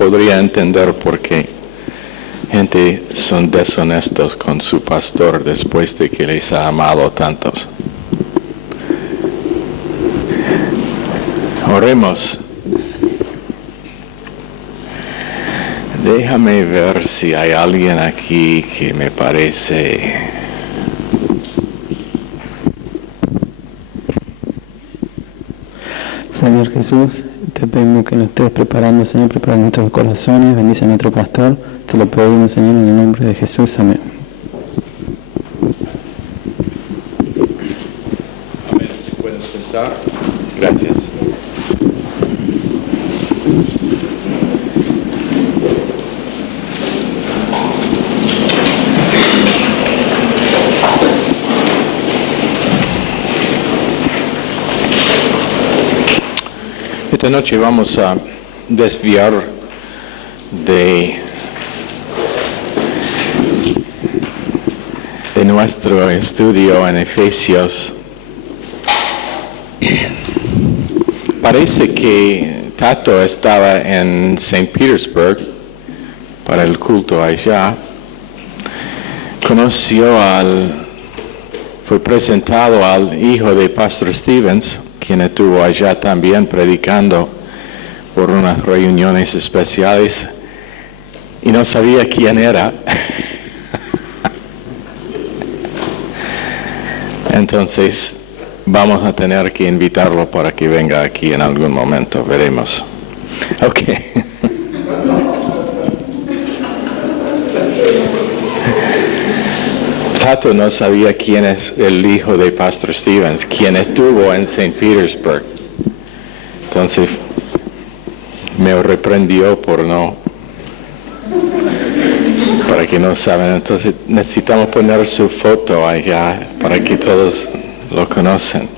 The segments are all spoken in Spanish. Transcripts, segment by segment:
podría entender por qué gente son deshonestos con su pastor después de que les ha amado tantos. Oremos. Déjame ver si hay alguien aquí que me parece... Señor Jesús, te pedimos que nos estés preparando, Señor, prepara nuestros corazones, bendice a nuestro pastor, te lo pedimos, Señor, en el nombre de Jesús, amén. Amén, si pueden sentar. Gracias. Esta noche vamos a desviar de nuestro estudio en Efesios. Parece que Tato estaba en St. Petersburg para el culto allá. Fue presentado al hijo de Pastor Stevens, quien estuvo allá también predicando por unas reuniones especiales y no sabía quién era. Entonces vamos a tener que invitarlo para que venga aquí en algún momento, veremos. Ok. Tato no sabía quién es el hijo de Pastor Stevens, quien estuvo en St. Petersburg. Entonces me reprendió para que no saben. Entonces necesitamos poner su foto allá para que todos lo conocen.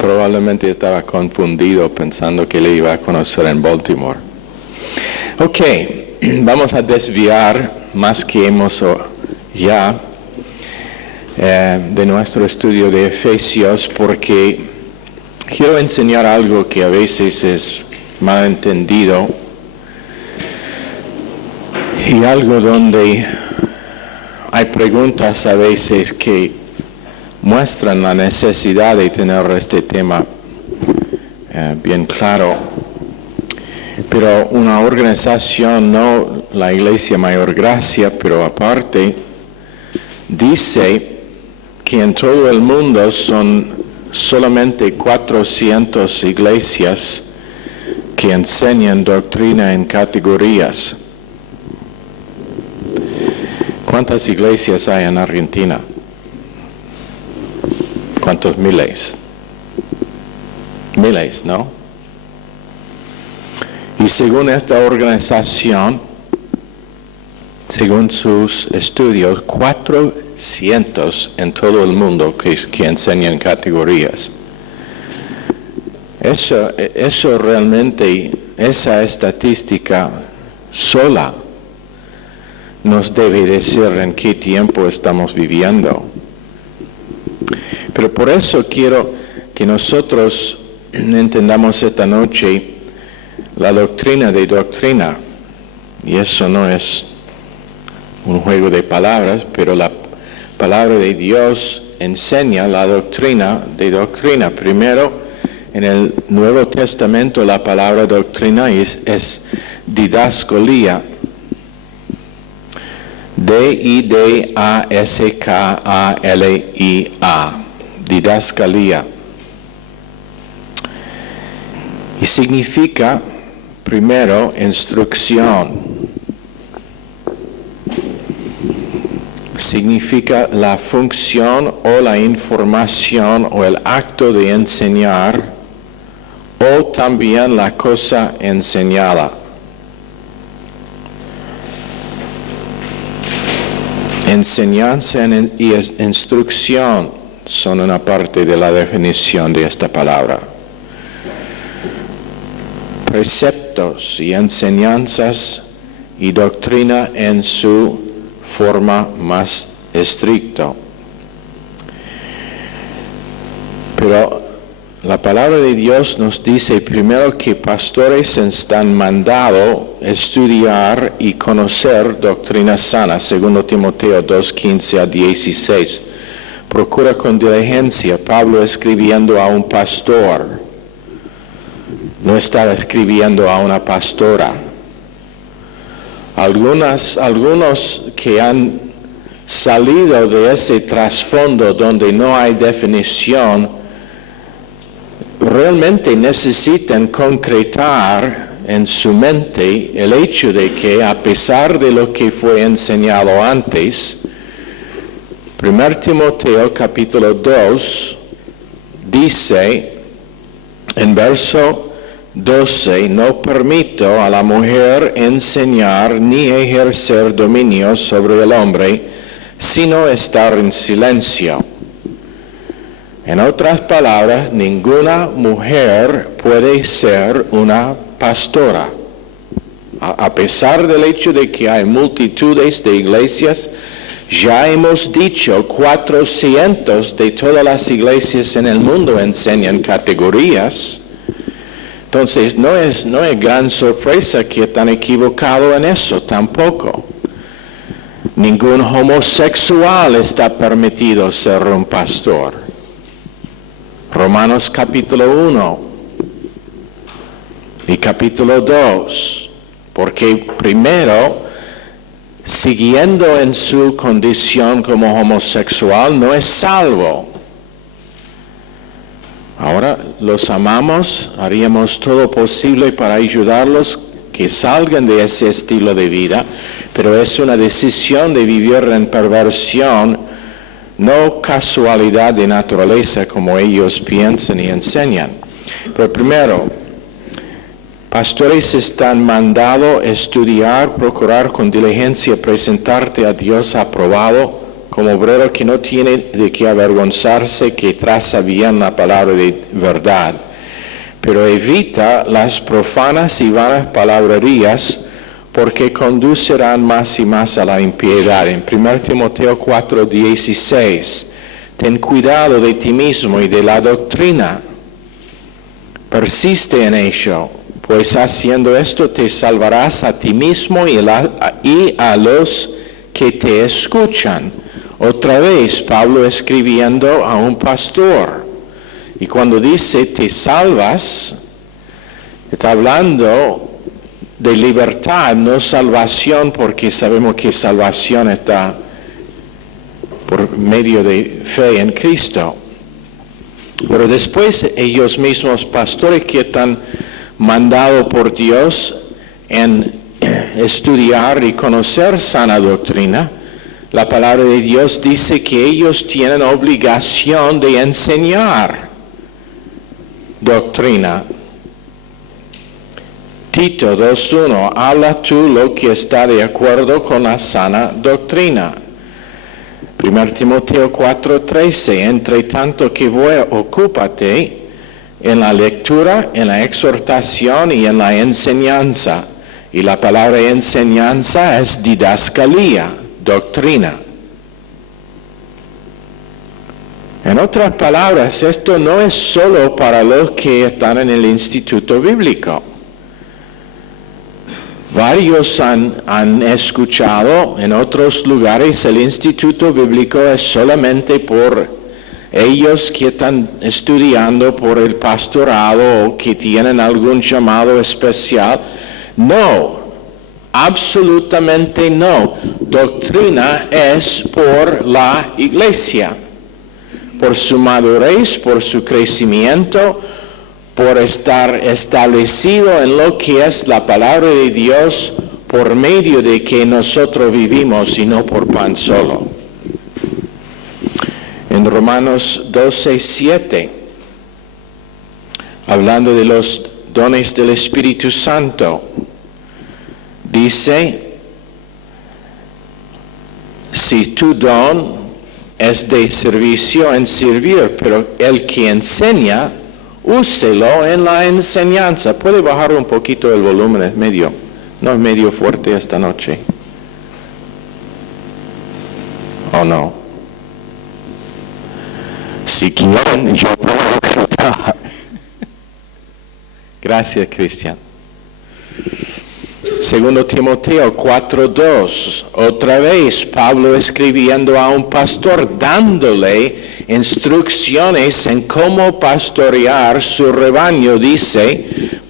Probablemente estaba confundido pensando que le iba a conocer en Baltimore. Ok, vamos a desviar más que hemos ya de nuestro estudio de Efesios porque quiero enseñar algo que a veces es mal entendido y algo donde hay preguntas a veces que muestran la necesidad de tener este tema bien claro. Pero una organización, no la Iglesia Mayor Gracia, pero aparte, dice que en todo el mundo son solamente 400 iglesias que enseñan doctrina en categorías. ¿Cuántas iglesias hay en Argentina? ¿Cuántos miles? Miles, ¿no? Y según esta organización, según sus estudios, 400 en todo el mundo que enseñan categorías. Eso realmente, esa estadística sola nos debe decir en qué tiempo estamos viviendo. Pero por eso quiero que nosotros entendamos esta noche la doctrina de doctrina. Y eso no es un juego de palabras, pero la palabra de Dios enseña la doctrina de doctrina. Primero, en el Nuevo Testamento la palabra doctrina es didascolía. D-I-D-A-S-K-A-L-I-A. Didascalía. Y significa, primero, instrucción. Significa la función o la información o el acto de enseñar o también la cosa enseñada. Enseñanza y instrucción son una parte de la definición de esta palabra. Preceptos y enseñanzas y doctrina en su forma más estricta. Pero la palabra de Dios nos dice primero que pastores están mandados a estudiar y conocer doctrina sana, 2 Timoteo 2:15 a 16. Procura con diligencia, Pablo escribiendo a un pastor, no está escribiendo a una pastora. Algunos que han salido de ese trasfondo donde no hay definición, realmente necesitan concretar en su mente el hecho de que a pesar de lo que fue enseñado antes, 1 Timoteo capítulo 2 dice en verso 12, no permito a la mujer enseñar ni ejercer dominio sobre el hombre, sino estar en silencio. En otras palabras, ninguna mujer puede ser una pastora. A pesar del hecho de que hay multitudes de iglesias, ya hemos dicho 400 de todas las iglesias en el mundo enseñan categorías. Entonces, no es gran sorpresa que están equivocados en eso, tampoco. Ningún homosexual está permitido ser un pastor. Romanos capítulo 1 y capítulo 2, porque primero, siguiendo en su condición como homosexual, no es salvo. Ahora los amamos, haríamos todo posible para ayudarlos que salgan de ese estilo de vida, pero es una decisión de vivir en perversión, no casualidad de naturaleza como ellos piensan y enseñan. Pero primero, pastores están mandados a estudiar, procurar con diligencia presentarte a Dios aprobado, como obrero que no tiene de qué avergonzarse, que traza bien la palabra de verdad, pero evita las profanas y vanas palabrerías, porque conducirán más y más a la impiedad. En 1 Timoteo 4:16, ten cuidado de ti mismo y de la doctrina. Persiste en ello, pues haciendo esto te salvarás a ti mismo y a los que te escuchan. Otra vez, Pablo escribiendo a un pastor. Y cuando dice te salvas, está hablando de libertad, no salvación, porque sabemos que salvación está por medio de fe en Cristo. Pero después ellos mismos, pastores que están mandados por Dios en estudiar y conocer sana doctrina, la palabra de Dios dice que ellos tienen obligación de enseñar doctrina. Tito 2:1, habla tú lo que está de acuerdo con la sana doctrina. 1 Timoteo 4:13, entre tanto que ocúpate en la lectura, en la exhortación y en la enseñanza. Y la palabra enseñanza es didascalía, doctrina. En otras palabras, esto no es solo para los que están en el instituto bíblico. Varios han escuchado en otros lugares el instituto bíblico es solamente por ellos que están estudiando por el pastorado o que tienen algún llamado especial. No, absolutamente no. Doctrina es por la iglesia, por su madurez, por su crecimiento, por estar establecido en lo que es la palabra de Dios, por medio de que nosotros vivimos y no por pan solo. En Romanos 12:7, hablando de los dones del Espíritu Santo, dice, si tu don es de servicio en servir, pero el que enseña, úselo en la enseñanza. ¿Puede bajar un poquito el volumen? No es medio fuerte esta noche. ¿O no? Si quieren, yo puedo gritar. Gracias, Cristian. Segundo Timoteo 4:2. Otra vez Pablo escribiendo a un pastor, dándole instrucciones en cómo pastorear su rebaño, dice: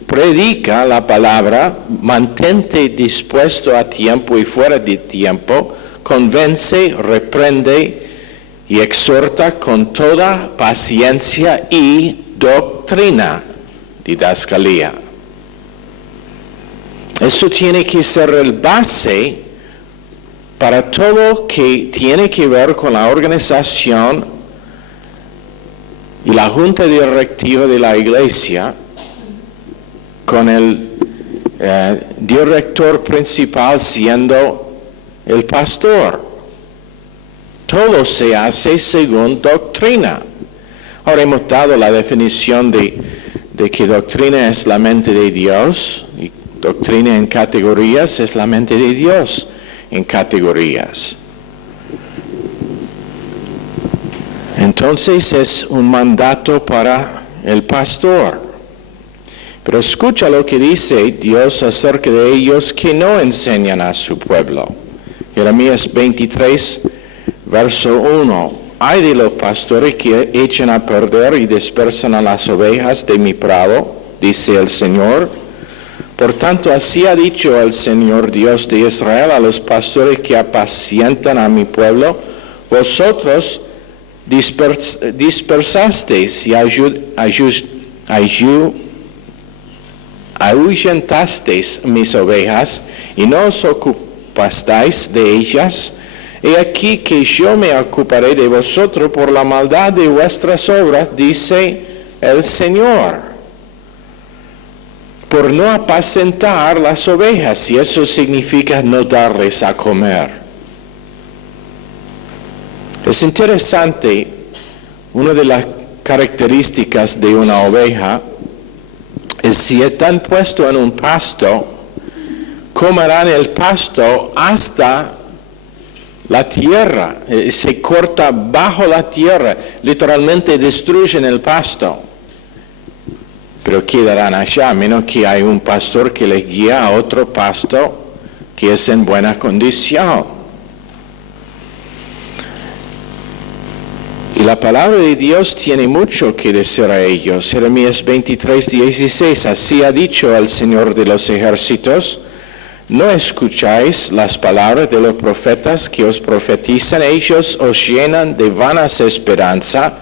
predica la palabra, mantente dispuesto a tiempo y fuera de tiempo, convence, reprende y exhorta con toda paciencia y doctrina, didascalía. Eso tiene que ser el base para todo que tiene que ver con la organización y la junta directiva de la iglesia, con el director principal siendo el pastor. Todo se hace según doctrina. Ahora hemos dado la definición de que doctrina es la mente de Dios, y doctrina en categorías es la mente de Dios en categorías. Entonces es un mandato para el pastor. Pero escucha lo que dice Dios acerca de ellos que no enseñan a su pueblo. Jeremías 23, verso 1. Ay de los pastores que echan a perder y dispersan a las ovejas de mi prado, dice el Señor. Por tanto, así ha dicho el Señor Dios de Israel a los pastores que apacientan a mi pueblo: vosotros dispersasteis y ahuyentasteis mis ovejas y no os ocupasteis de ellas. He aquí que yo me ocuparé de vosotros por la maldad de vuestras obras, dice el Señor. Por no apacentar las ovejas, y eso significa no darles a comer. Es interesante, una de las características de una oveja es si están puestos en un pasto, comerán el pasto hasta la tierra, se corta bajo la tierra, literalmente destruyen el pasto. Pero quedarán allá, a menos que hay un pastor que les guía a otro pasto que es en buena condición. Y la palabra de Dios tiene mucho que decir a ellos. Jeremías 23:16, así ha dicho el Señor de los ejércitos: no escucháis las palabras de los profetas que os profetizan, ellos os llenan de vanas esperanzas.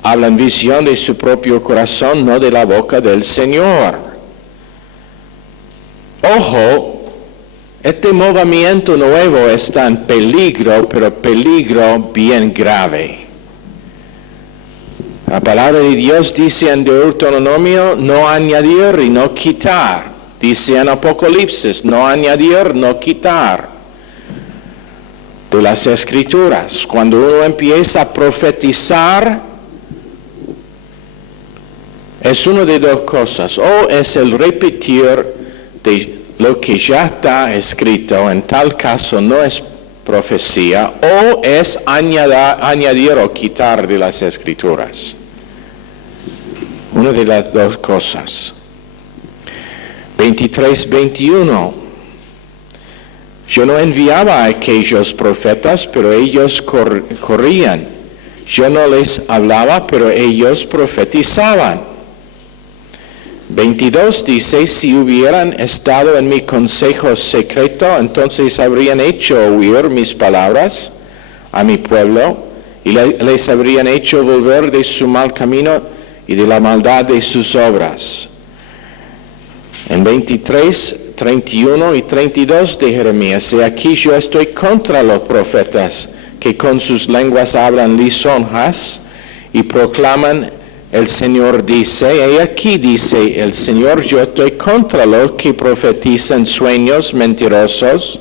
Hablan visión de su propio corazón, no de la boca del Señor. Ojo, este movimiento nuevo está en peligro, pero peligro bien grave. La palabra de Dios dice en Deuteronomio: no añadir y no quitar. Dice en Apocalipsis: no añadir, no quitar de las Escrituras. Cuando uno empieza a profetizar, es una de dos cosas: o es el repetir de lo que ya está escrito, en tal caso no es profecía, o es añadir o quitar de las Escrituras. Una de las dos cosas. 23:21. Yo no enviaba a aquellos profetas, pero ellos corrían. Yo no les hablaba, pero ellos profetizaban. 22 dice: si hubieran estado en mi consejo secreto, entonces habrían hecho oír mis palabras a mi pueblo y les habrían hecho volver de su mal camino y de la maldad de sus obras. En 23, 31 y 32 de Jeremías: y aquí yo estoy contra los profetas que con sus lenguas hablan lisonjas y proclaman: el Señor dice. Y aquí dice el Señor: yo estoy contra los que profetizan sueños mentirosos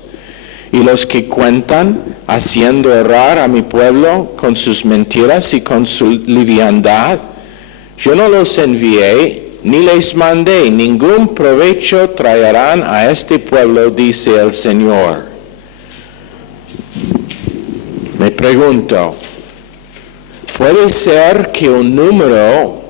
y los que cuentan haciendo errar a mi pueblo con sus mentiras y con su liviandad. Yo no los envié ni les mandé, ningún provecho traerán a este pueblo, dice el Señor. Me pregunto, Puede ser que un número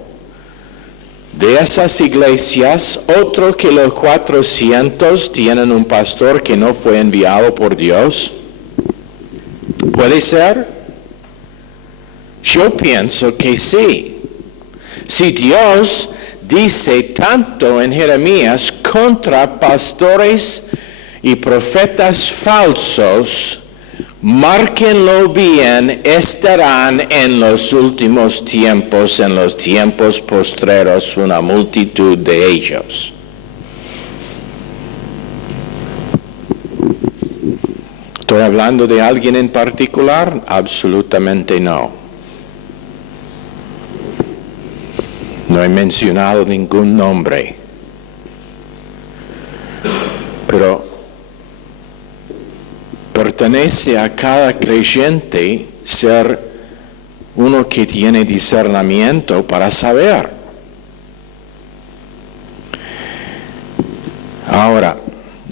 de esas iglesias, otro que los 400, tienen un pastor que no fue enviado por Dios. ¿Puede ser? Yo pienso que sí. Si Dios dice tanto en Jeremías contra pastores y profetas falsos, márquenlo bien, estarán en los últimos tiempos, en los tiempos postreros, una multitud de ellos. ¿Estoy hablando de alguien en particular? Absolutamente no. No he mencionado ningún nombre. Pero pertenece a cada creyente ser uno que tiene discernimiento para saber. Ahora,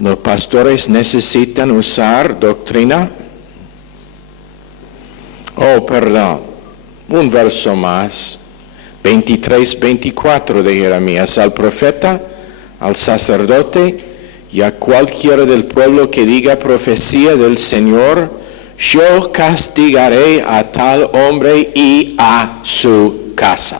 ¿los pastores necesitan usar doctrina? Oh, perdón, un verso más. 23-24 de Jeremías. Al profeta, al sacerdote y a cualquiera del pueblo que diga profecía del Señor, yo castigaré a tal hombre y a su casa.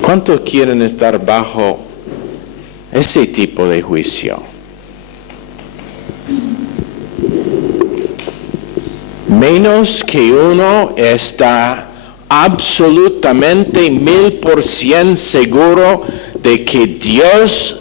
¿Cuántos quieren estar bajo ese tipo de juicio? Menos que uno está absolutamente 1000% seguro de que Dios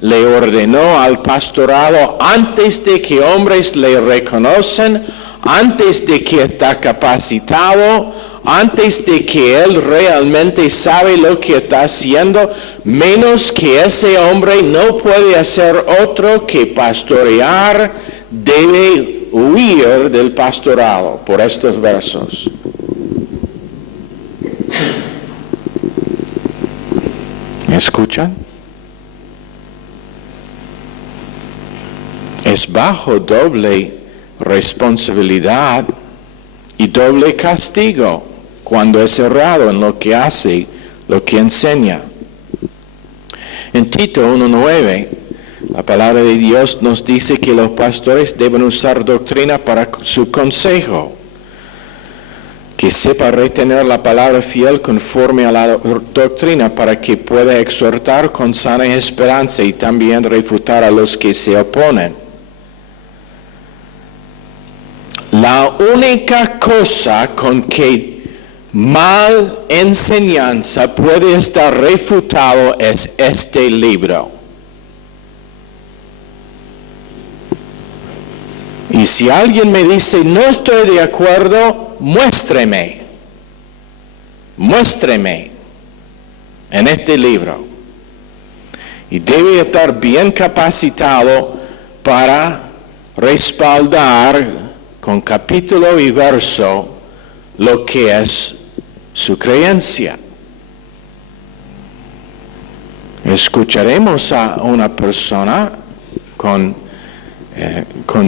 le ordenó al pastorado antes de que hombres le reconocen, antes de que está capacitado, antes de que él realmente sabe lo que está haciendo, menos que ese hombre no puede hacer otro que pastorear, debe huir del pastorado por estos versos. ¿Me escuchan? Es bajo doble responsabilidad y doble castigo cuando es errado en lo que hace, lo que enseña. En Tito 1:9, la palabra de Dios nos dice que los pastores deben usar doctrina para su consejo, que sepa retener la palabra fiel conforme a la doctrina para que pueda exhortar con sana esperanza y también refutar a los que se oponen. La única cosa con que mal enseñanza puede estar refutado es este libro. Y si alguien me dice, no estoy de acuerdo, muéstreme en este libro. Y debe estar bien capacitado para respaldar con capítulo y verso lo que es su creencia. Escucharemos a una persona con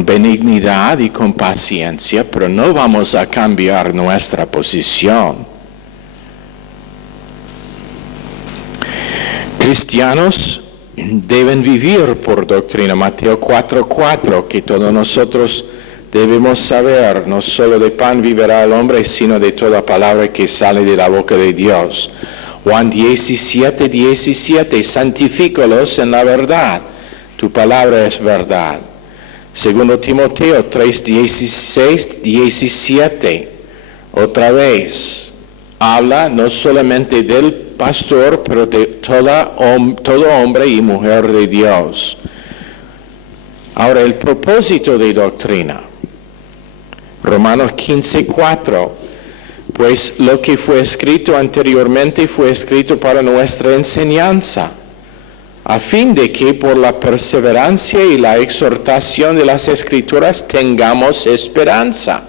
benignidad y con paciencia, pero no vamos a cambiar nuestra posición. Cristianos deben vivir por doctrina. Mateo 4:4, que todos nosotros debemos saber, no solo de pan vivirá el hombre, sino de toda palabra que sale de la boca de Dios. Juan 17:17, santifícalos en la verdad, tu palabra es verdad. Segundo Timoteo 3:16-17, otra vez, habla no solamente del pastor, pero de todo hombre y mujer de Dios. Ahora, el propósito de doctrina. Romanos 15:4, pues lo que fue escrito anteriormente fue escrito para nuestra enseñanza, a fin de que por la perseverancia y la exhortación de las Escrituras tengamos esperanza.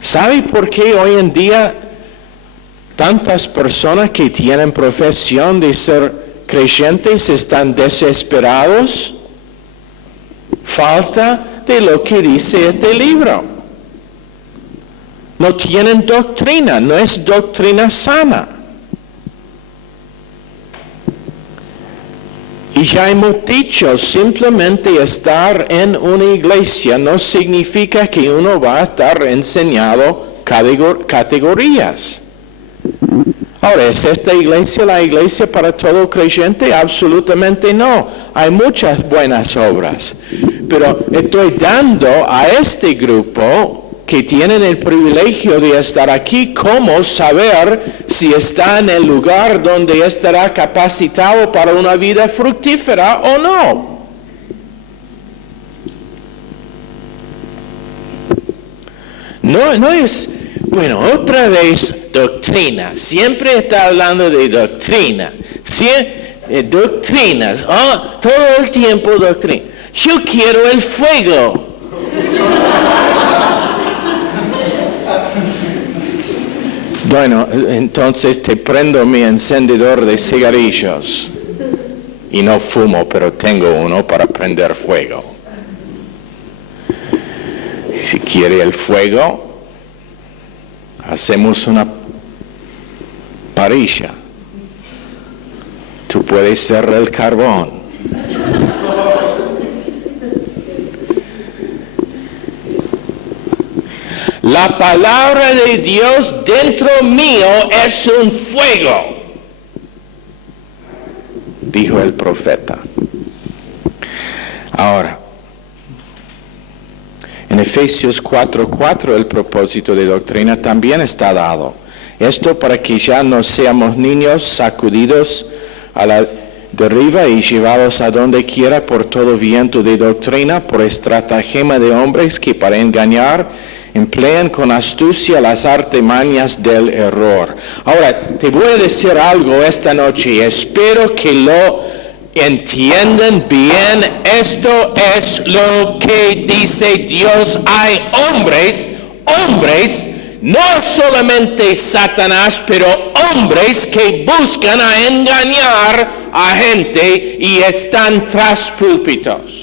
¿Sabe por qué hoy en día tantas personas que tienen profesión de ser creyentes están desesperados? falta de lo que dice este libro. No tienen doctrina, no es doctrina sana. Y ya hemos dicho, simplemente estar en una iglesia no significa que uno va a estar enseñado categorías. Ahora, ¿es esta iglesia la iglesia para todo creyente? Absolutamente no. Hay muchas buenas obras. Pero estoy dando a este grupo que tienen el privilegio de estar aquí, cómo saber si está en el lugar donde estará capacitado para una vida fructífera o no. No es, bueno, otra vez doctrina. Siempre está hablando de doctrina. Doctrinas. Todo el tiempo doctrina. Yo quiero el fuego. Bueno, entonces te prendo mi encendedor de cigarrillos. Y no fumo, pero tengo uno para prender fuego. Si quiere el fuego, hacemos una parrilla. Tú puedes ser el carbón. La palabra de Dios dentro mío es un fuego, dijo el profeta. Ahora, en Efesios 4:4 el propósito de doctrina también está dado. Esto para que ya no seamos niños sacudidos a la deriva y llevados a donde quiera por todo viento de doctrina, por estratagema de hombres que para engañar emplean con astucia las artimañas del error. Ahora, te voy a decir algo esta noche y espero que lo entiendan bien. Esto es lo que dice Dios. Hay hombres, no solamente Satanás, pero hombres que buscan a engañar a gente y están tras púlpitos.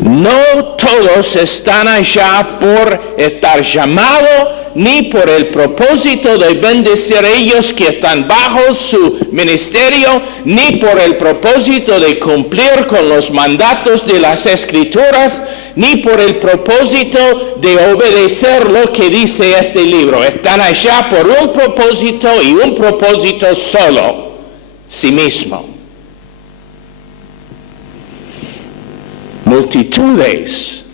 No todos están allá por estar llamados, ni por el propósito de bendecir a ellos que están bajo su ministerio, ni por el propósito de cumplir con los mandatos de las Escrituras, ni por el propósito de obedecer lo que dice este libro. Están allá por un propósito y un propósito solo, sí mismo. Multitudes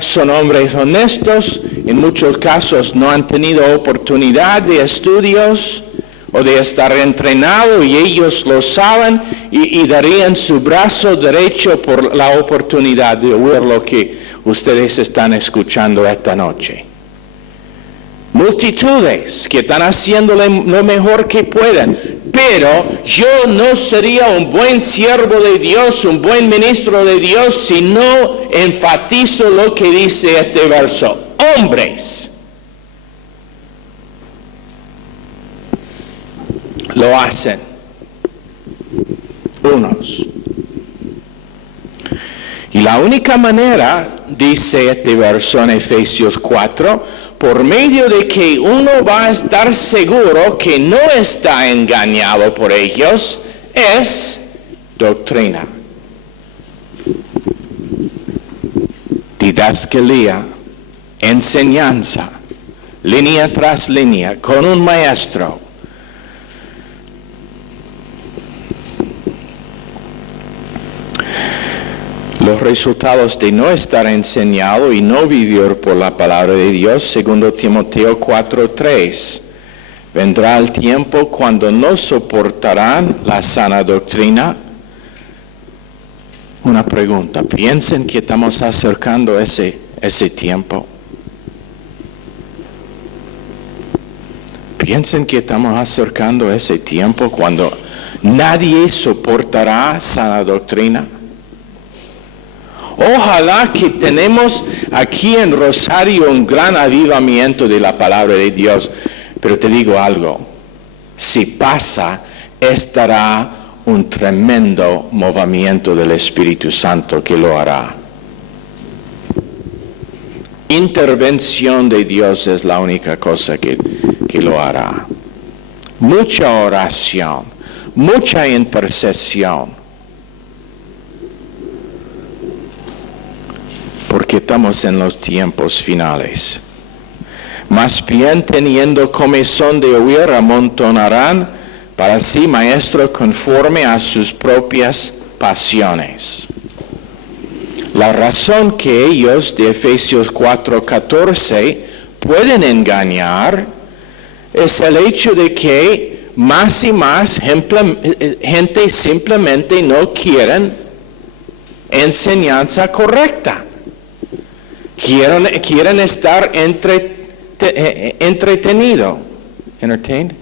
son hombres honestos, en muchos casos no han tenido oportunidad de estudios o de estar entrenados y ellos lo saben y darían su brazo derecho por la oportunidad de oír lo que ustedes están escuchando esta noche. Multitudes que están haciendo lo mejor que pueden, pero yo no sería un buen siervo de Dios, un buen ministro de Dios, si no enfatizo lo que dice este verso. Hombres lo hacen, unos. Y la única manera, dice este verso en Efesios 4, por medio de que uno va a estar seguro que no está engañado por ellos, es doctrina, didascalía, enseñanza, línea tras línea, con un maestro. Los resultados de no estar enseñado y no vivir por la palabra de Dios, segundo Timoteo 4:3. Vendrá el tiempo cuando no soportarán la sana doctrina. Una pregunta, ¿piensan que estamos acercando ese tiempo? ¿Piensan que estamos acercando ese tiempo cuando nadie soportará sana doctrina? Ojalá que tenemos aquí en Rosario un gran avivamiento de la palabra de Dios. Pero te digo algo, si pasa, estará un tremendo movimiento del Espíritu Santo que lo hará. Intervención de Dios es la única cosa que lo hará. Mucha oración, mucha intercesión. Porque estamos en los tiempos finales. Más bien teniendo comezón de oír, amontonarán para sí maestros conforme a sus propias pasiones. La razón que ellos de Efesios 4:14 pueden engañar es el hecho de que más y más gente simplemente no quieren enseñanza correcta. Quieren estar entretenido. Entertained.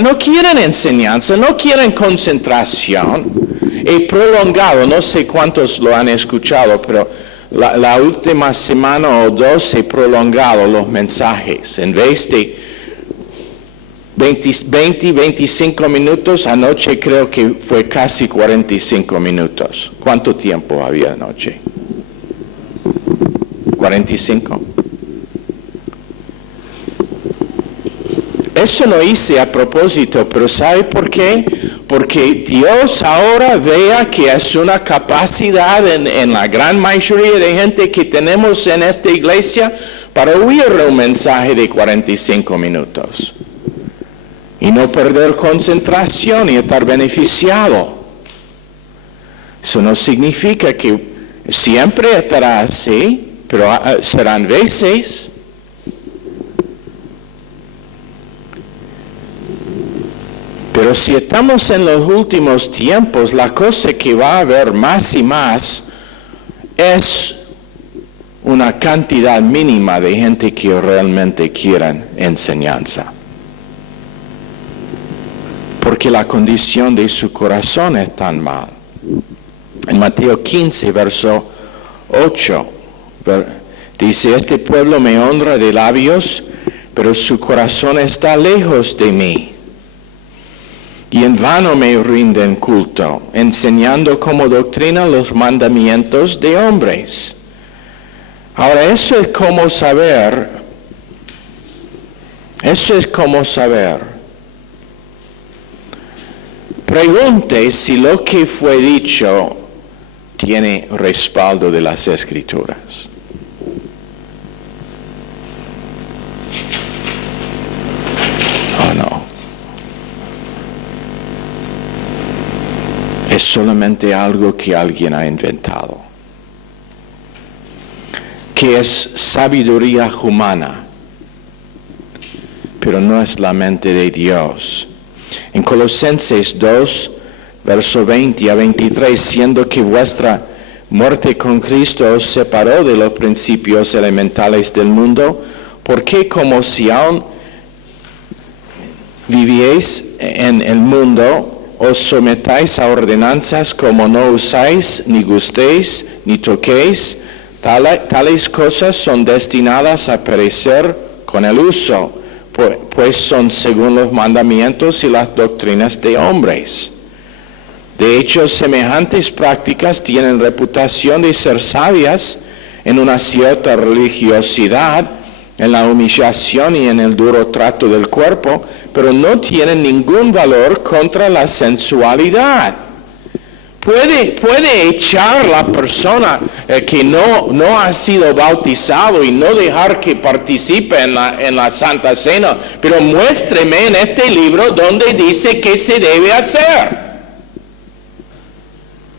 No quieren enseñanza, no quieren concentración. Y prolongado, no sé cuántos lo han escuchado, pero la última semana o dos he prolongado los mensajes. En vez de 25 minutos, anoche creo que fue casi 45 minutos. ¿Cuánto tiempo había anoche? 45. Eso no hice a propósito, pero ¿sabe por qué? Porque Dios ahora vea que es una capacidad en la gran mayoría de gente que tenemos en esta iglesia para oír un mensaje de 45 minutos. Y no perder concentración y estar beneficiado. Eso no significa que siempre estará así, pero serán veces. Pero si estamos en los últimos tiempos, la cosa que va a haber más y más es una cantidad mínima de gente que realmente quieran enseñanza. Porque la condición de su corazón es tan mal. En Mateo 15, verso 8, dice, este pueblo me honra de labios, pero su corazón está lejos de mí. Y en vano me rinden culto, enseñando como doctrina los mandamientos de hombres. Ahora, eso es como saber. Pregunte si lo que fue dicho tiene respaldo de las Escrituras. ¿O no? Es solamente algo que alguien ha inventado, que es sabiduría humana, pero no es la mente de Dios. En Colosenses 2, verso 20 a 23, siendo que vuestra muerte con Cristo os separó de los principios elementales del mundo, porque como si aún vivieis en el mundo, os sometáis a ordenanzas como no usáis, ni gustéis, ni toquéis, tales cosas son destinadas a perecer con el uso, pues son según los mandamientos y las doctrinas de hombres. De hecho, semejantes prácticas tienen reputación de ser sabias en una cierta religiosidad, en la humillación y en el duro trato del cuerpo, pero no tienen ningún valor contra la sensualidad. Puede echar la persona que no ha sido bautizado y no dejar que participe en la Santa Cena, pero muéstreme en este libro donde dice qué se debe hacer.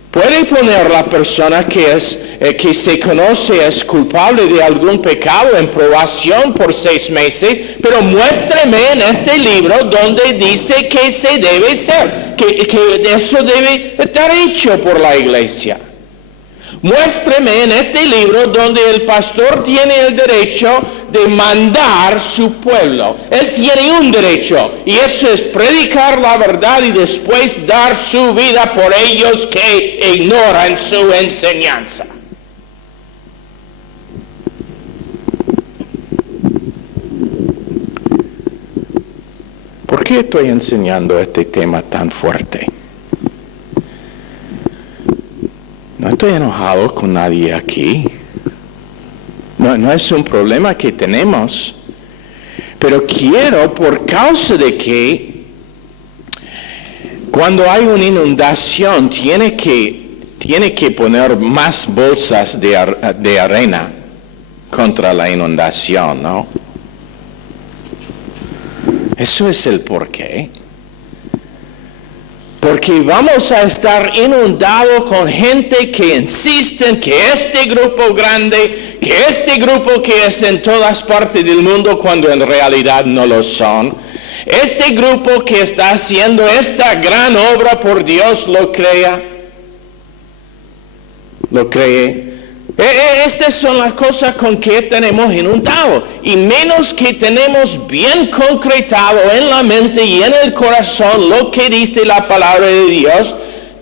Puede poner la persona que se conoce es culpable de algún pecado en probación por 6 meses, pero muéstreme en este libro donde dice que se debe hacer, que eso debe estar hecho por la iglesia. Muéstreme en este libro donde el pastor tiene el derecho de mandar su pueblo. Él tiene un derecho, y eso es predicar la verdad y después dar su vida por ellos que ignoran su enseñanza. qué estoy enseñando este tema tan fuerte? No estoy enojado con nadie aquí. No es un problema que tenemos. Pero quiero, por causa de que cuando hay una inundación, tiene que poner más bolsas de arena contra la inundación, ¿no? Eso es el porqué. Porque vamos a estar inundados con gente que insisten que este grupo grande, que este grupo que es en todas partes del mundo cuando en realidad no lo son, este grupo que está haciendo esta gran obra por Dios lo cree. Estas son las cosas con que tenemos inundado, y menos que tenemos bien concretado en la mente y en el corazón lo que dice la palabra de Dios,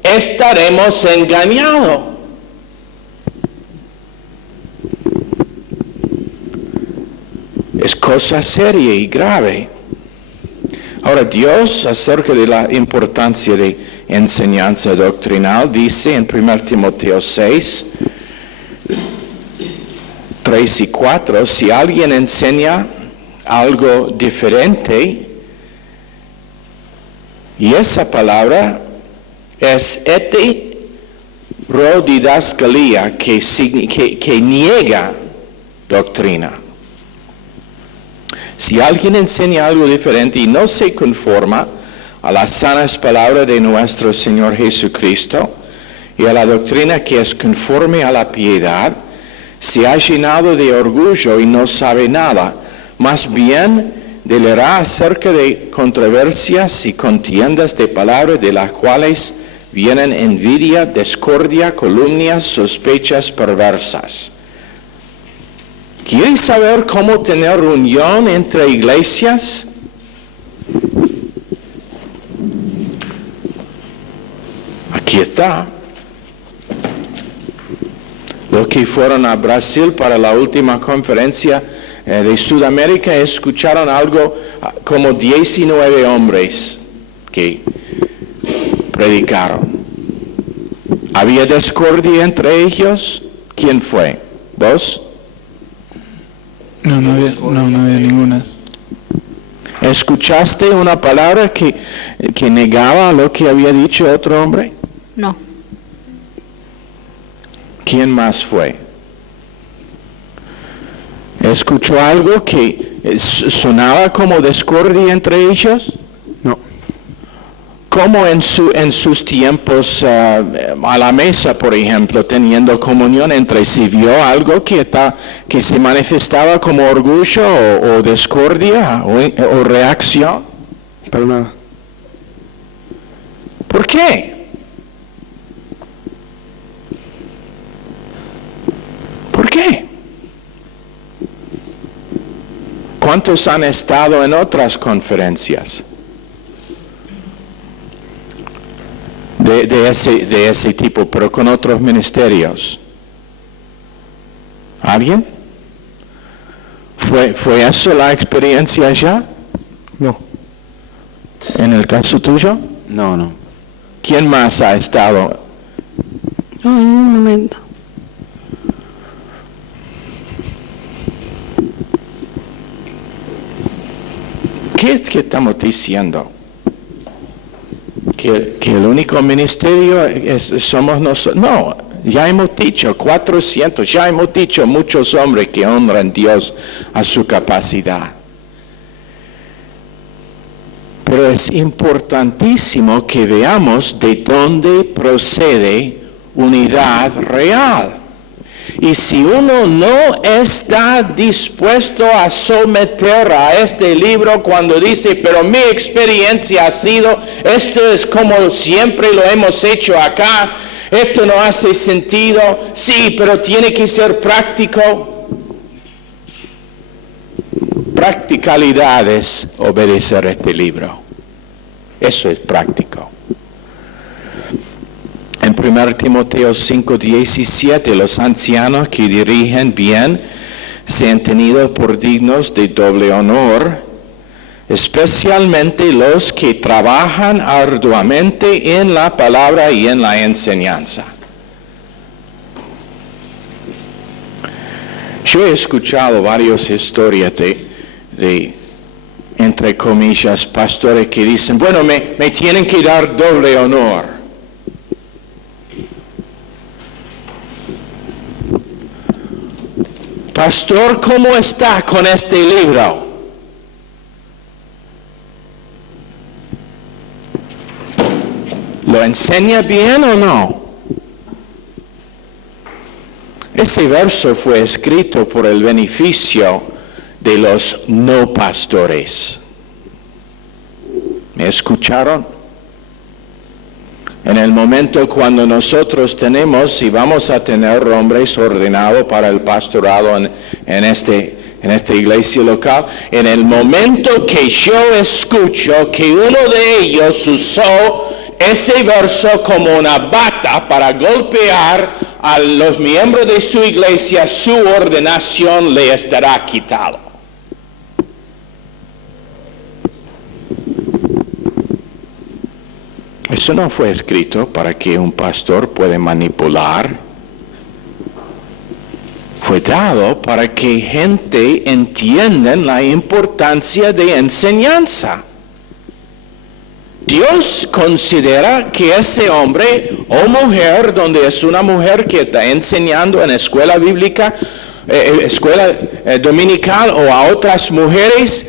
estaremos engañados. Es cosa seria y grave. Ahora, Dios, acerca de la importancia de enseñanza doctrinal, dice en 1 Timoteo 6, 3 y 4, si alguien enseña algo diferente, y esa palabra es heterodidascalia, que niega doctrina. Si alguien enseña algo diferente y no se conforma a las sanas palabras de nuestro Señor Jesucristo y a la doctrina que es conforme a la piedad, se ha llenado de orgullo y no sabe nada, más bien delerá acerca de controversias y contiendas de palabras, de las cuales vienen envidia, discordia, calumnias, sospechas perversas. ¿Quieres saber cómo tener unión entre iglesias? Aquí está. Los que fueron a Brasil para la última conferencia de Sudamérica escucharon algo como 19 hombres que predicaron. ¿Había discordia entre ellos? ¿Quién fue? ¿Dos? No había ninguna. ¿Escuchaste una palabra que negaba lo que había dicho otro hombre? No. ¿Quién más fue? ¿Escuchó algo que sonaba como discordia entre ellos? No. ¿Cómo en sus tiempos a la mesa, por ejemplo, teniendo comunión entre sí, vio algo que se manifestaba como orgullo o discordia o reacción? Para nada. ¿Por qué? ¿Por qué? ¿Cuántos han estado en otras conferencias de ese tipo, pero con otros ministerios? ¿Alguien? ¿Fue eso la experiencia allá? No. ¿En el caso tuyo? No. ¿Quién más ha estado? No, en ningún momento. ¿Qué estamos diciendo? ¿Que el único ministerio somos nosotros? No, ya hemos dicho 400, ya hemos dicho muchos hombres que honran a Dios a su capacidad. Pero es importantísimo que veamos de dónde procede unidad real. Y si uno no está dispuesto a someter a este libro cuando dice, pero mi experiencia ha sido, esto es como siempre lo hemos hecho acá, esto no hace sentido, sí, pero tiene que ser práctico. Practicalidad es obedecer este libro. Eso es práctico. En 1 Timoteo 5:17, los ancianos que dirigen bien sean tenidos por dignos de doble honor, especialmente los que trabajan arduamente en la palabra y en la enseñanza. Yo he escuchado varias historias de entre comillas, pastores que dicen, bueno, me tienen que dar doble honor. Pastor, ¿cómo está con este libro? ¿Lo enseña bien o no? Ese verso fue escrito por el beneficio de los no pastores. ¿Me escucharon? En el momento cuando nosotros tenemos y vamos a tener hombres ordenados para el pastorado en esta iglesia local, en el momento que yo escucho que uno de ellos usó ese verso como una bata para golpear a los miembros de su iglesia, su ordenación le estará quitado. Eso no fue escrito para que un pastor pueda manipular. Fue dado para que gente entienda la importancia de enseñanza. Dios considera que ese hombre o mujer, donde es una mujer que está enseñando en escuela bíblica, escuela dominical o a otras mujeres,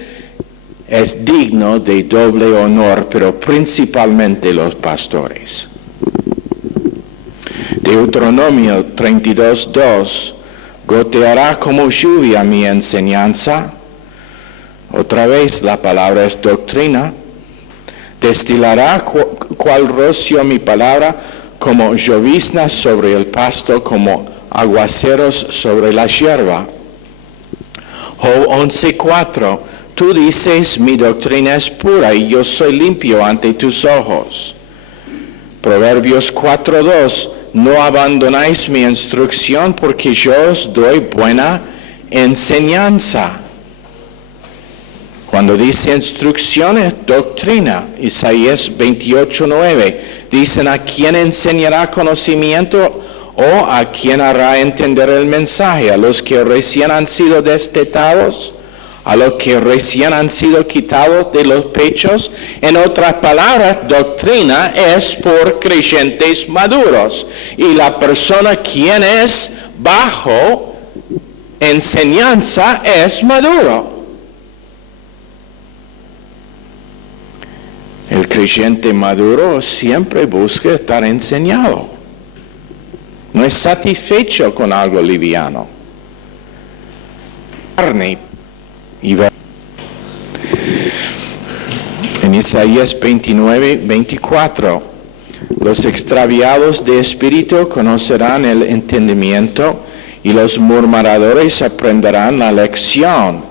es digno de doble honor, pero principalmente los pastores. Deuteronomio 32:2, goteará como lluvia mi enseñanza. Otra vez la palabra es doctrina. Destilará cual rocío mi palabra, como llovizna sobre el pasto, como aguaceros sobre la hierba. Job 11:4, tú dices, mi doctrina es pura y yo soy limpio ante tus ojos. Proverbios 4:2, no abandonáis mi instrucción porque yo os doy buena enseñanza. Cuando dice instrucción es doctrina. Isaías 28:9, dicen, ¿a quién enseñará conocimiento o a quién hará entender el mensaje? ¿A los que recién han sido destetados? ¿A los que recién han sido quitados de los pechos? En otras palabras, doctrina es por creyentes maduros. Y la persona quien es bajo enseñanza es maduro. El creyente maduro siempre busca estar enseñado. No es satisfecho con algo liviano. Carne y ver. En Isaías 29:24, los extraviados de espíritu conocerán el entendimiento y los murmuradores aprenderán la lección.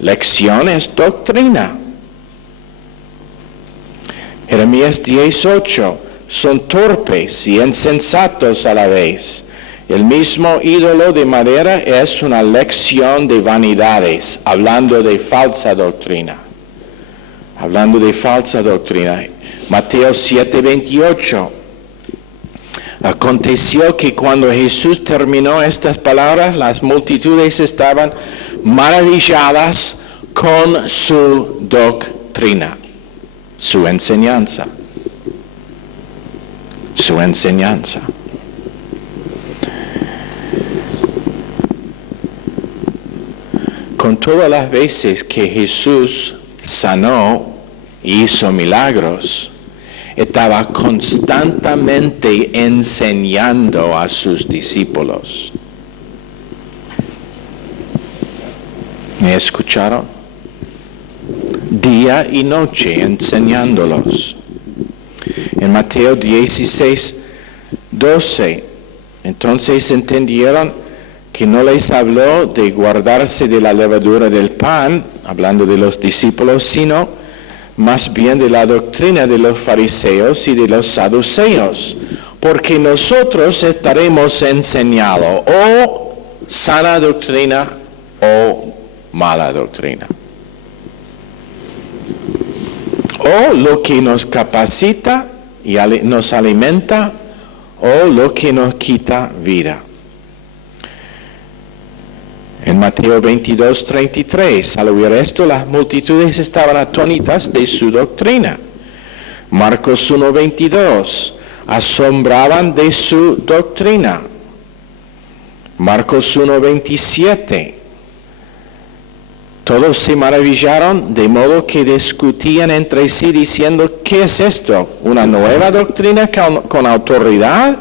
Lección es doctrina. Jeremías 10:8, son torpes y insensatos a la vez. El mismo ídolo de madera es una lección de vanidades, hablando de falsa doctrina. Hablando de falsa doctrina. Mateo 7:28. Aconteció que cuando Jesús terminó estas palabras, las multitudes estaban maravilladas con su doctrina. Su enseñanza. Su enseñanza. Con todas las veces que Jesús sanó y hizo milagros, estaba constantemente enseñando a sus discípulos. ¿Me escucharon? Día y noche enseñándolos. En Mateo 16:12, entonces entendieron que no les habló de guardarse de la levadura del pan, hablando de los discípulos, sino más bien de la doctrina de los fariseos y de los saduceos, porque nosotros estaremos enseñados o sana doctrina o mala doctrina. o lo que nos capacita y nos alimenta, o lo que nos quita vida. En Mateo 22:33, al oír esto, las multitudes estaban atónitas de su doctrina. Marcos 1:22, asombraban de su doctrina. Marcos 1:27, todos se maravillaron, de modo que discutían entre sí diciendo, ¿qué es esto? ¿Una nueva doctrina con autoridad?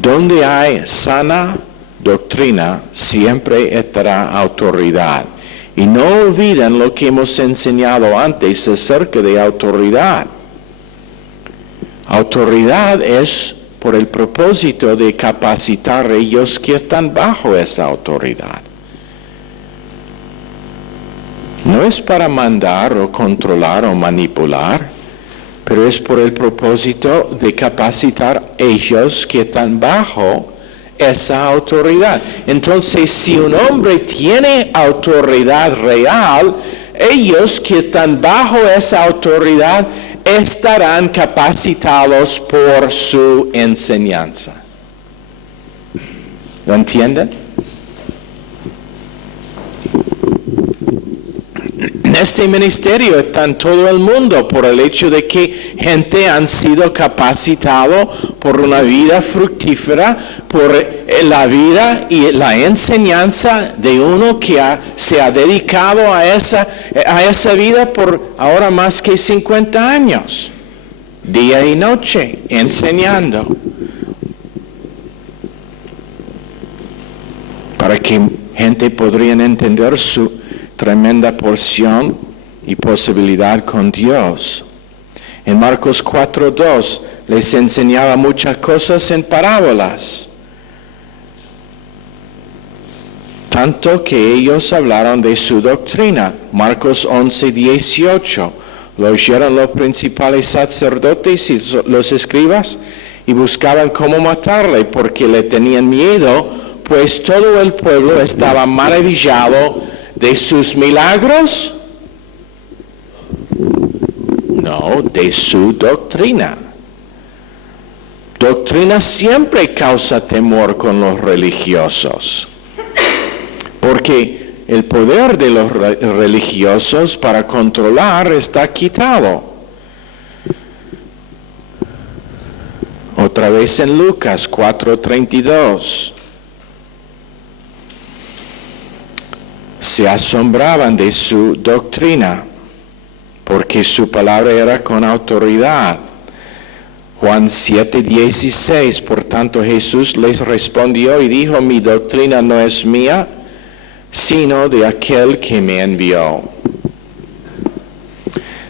Donde hay sana doctrina, siempre estará autoridad. Y no olviden lo que hemos enseñado antes acerca de autoridad. Autoridad es por el propósito de capacitar a ellos que están bajo esa autoridad. No es para mandar o controlar o manipular, pero es por el propósito de capacitar a ellos que están bajo esa autoridad. Entonces, si un hombre tiene autoridad real, ellos que están bajo esa autoridad estarán capacitados por su enseñanza. ¿Lo entienden? Este ministerio está en todo el mundo por el hecho de que gente han sido capacitado por una vida fructífera, por la vida y la enseñanza de uno que se ha dedicado a esa vida por ahora más que 50 años, día y noche, enseñando. Para que gente podría entender su tremenda porción y posibilidad con Dios. En Marcos 4:2 les enseñaba muchas cosas en parábolas, tanto que ellos hablaron de su doctrina. Marcos 11:18, lo oyeron los principales sacerdotes y los escribas y buscaban cómo matarle porque le tenían miedo, pues todo el pueblo estaba maravillado de sus milagros, no, de su doctrina. Doctrina siempre causa temor con los religiosos, porque el poder de los religiosos para controlar está quitado. Otra vez en Lucas 4:32. Se asombraban de su doctrina, porque su palabra era con autoridad. Juan 7:16, por tanto Jesús les respondió y dijo, mi doctrina no es mía, sino de aquel que me envió.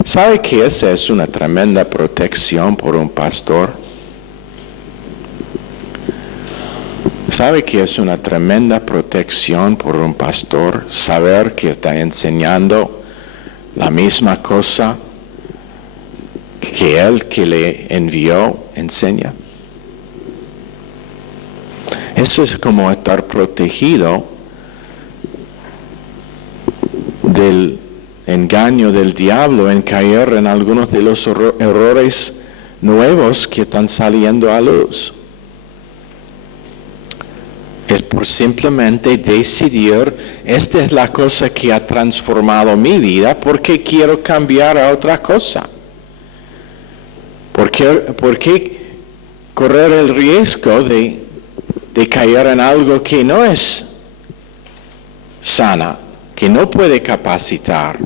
¿Sabe que esa es una tremenda protección por un pastor? ¿Sabe que es una tremenda protección por un pastor saber que está enseñando la misma cosa que él que le envió enseña? Eso es como estar protegido del engaño del diablo en caer en algunos de los errores nuevos que están saliendo a luz. Es por simplemente decidir, esta es la cosa que ha transformado mi vida, porque quiero cambiar a otra cosa. ¿Por qué correr el riesgo de caer en algo que no es sana, que no puede capacitar?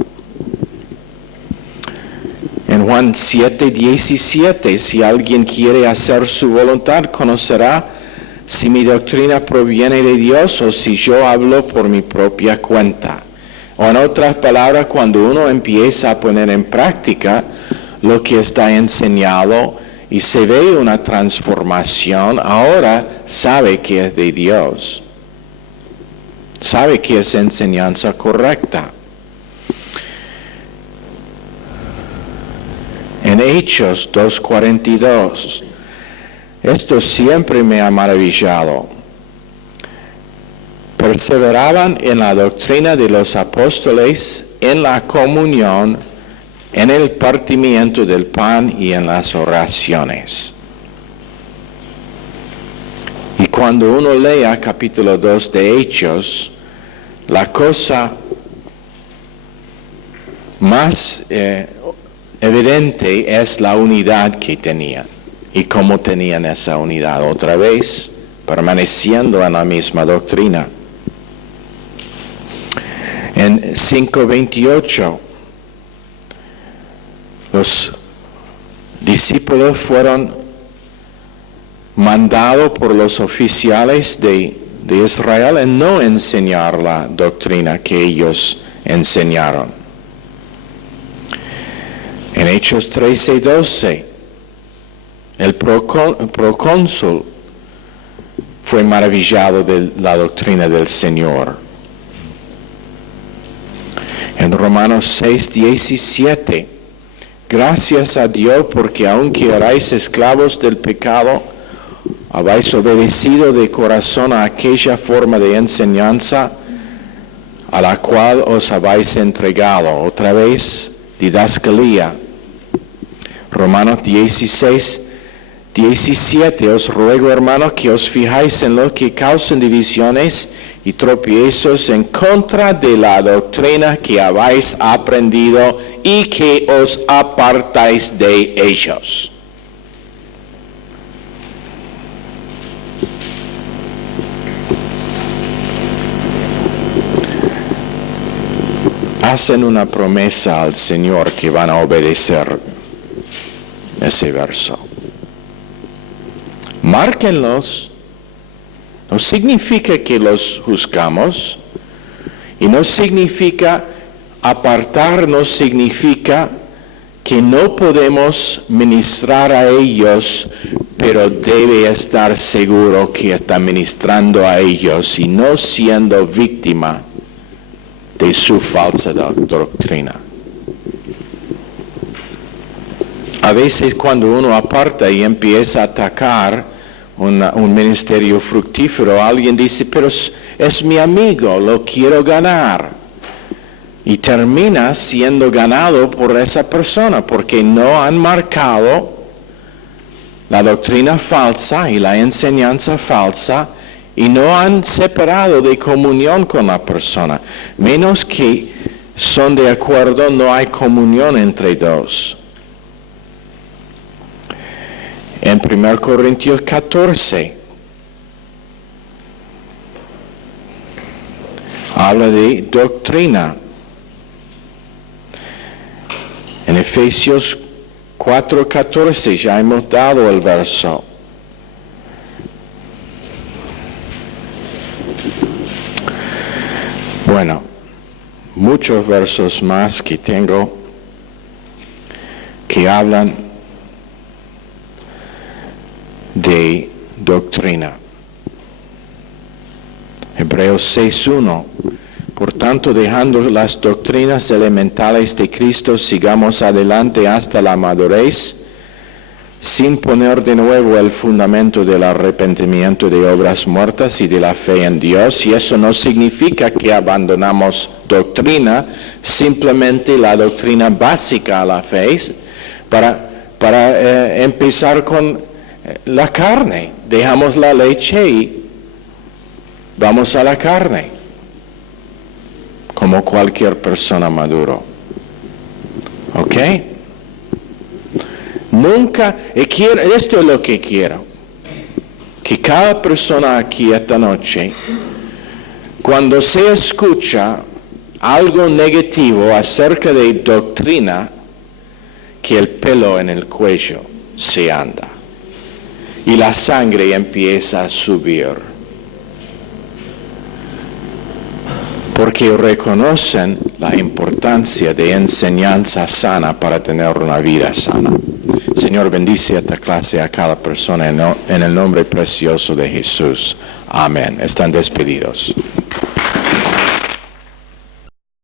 En Juan 7:17, si alguien quiere hacer su voluntad, conocerá si mi doctrina proviene de Dios o si yo hablo por mi propia cuenta. O en otras palabras, cuando uno empieza a poner en práctica lo que está enseñado y se ve una transformación, ahora sabe que es de Dios. Sabe que es enseñanza correcta. En Hechos 2:42, esto siempre me ha maravillado. Perseveraban en la doctrina de los apóstoles en la comunión, en el partimiento del pan y en las oraciones. Y cuando uno lea capítulo 2 de Hechos, la cosa más evidente es la unidad que tenían y cómo tenían esa unidad, otra vez permaneciendo en la misma doctrina. En 5:28, los discípulos fueron mandados por los oficiales de Israel en no enseñar la doctrina que ellos enseñaron. En Hechos 13:12, el procónsul fue maravillado de la doctrina del Señor. En Romanos 6:17, gracias a Dios porque aunque erais esclavos del pecado, habéis obedecido de corazón a aquella forma de enseñanza a la cual os habéis entregado. Otra vez, didascalía. Romanos 16:17, os ruego, hermanos, que os fijáis en lo que causan divisiones y tropiezos en contra de la doctrina que habéis aprendido y que os apartáis de ellos. Hacen una promesa al Señor que van a obedecer ese verso. Márquenlos. No significa que los juzgamos y no significa apartar, no significa que no podemos ministrar a ellos, pero debe estar seguro que está ministrando a ellos y no siendo víctima de su falsa doctrina. A veces cuando uno aparta y empieza a atacar un ministerio fructífero, alguien dice, pero es mi amigo, lo quiero ganar. Y termina siendo ganado por esa persona porque no han marcado la doctrina falsa y la enseñanza falsa y no han separado de comunión con la persona. Menos que son de acuerdo, no hay comunión entre dos. En 1 Corintios 14 habla de doctrina. En Efesios 4:14 ya hemos dado el verso. Bueno, muchos versos más que tengo que hablan de doctrina. Hebreos 6:1. Por tanto, dejando las doctrinas elementales de Cristo, sigamos adelante hasta la madurez, sin poner de nuevo el fundamento del arrepentimiento de obras muertas y de la fe en Dios. Y eso no significa que abandonamos doctrina, simplemente la doctrina básica a la fe, para empezar con la carne. Dejamos la leche y vamos a la carne, como cualquier persona maduro. ¿Ok? Nunca, esto es lo que quiero, que cada persona aquí esta noche, cuando se escucha algo negativo acerca de doctrina, que el pelo en el cuello se anda y la sangre empieza a subir, porque reconocen la importancia de enseñanza sana para tener una vida sana. Señor, bendice esta clase a cada persona en el nombre precioso de Jesús. Amén. Están despedidos.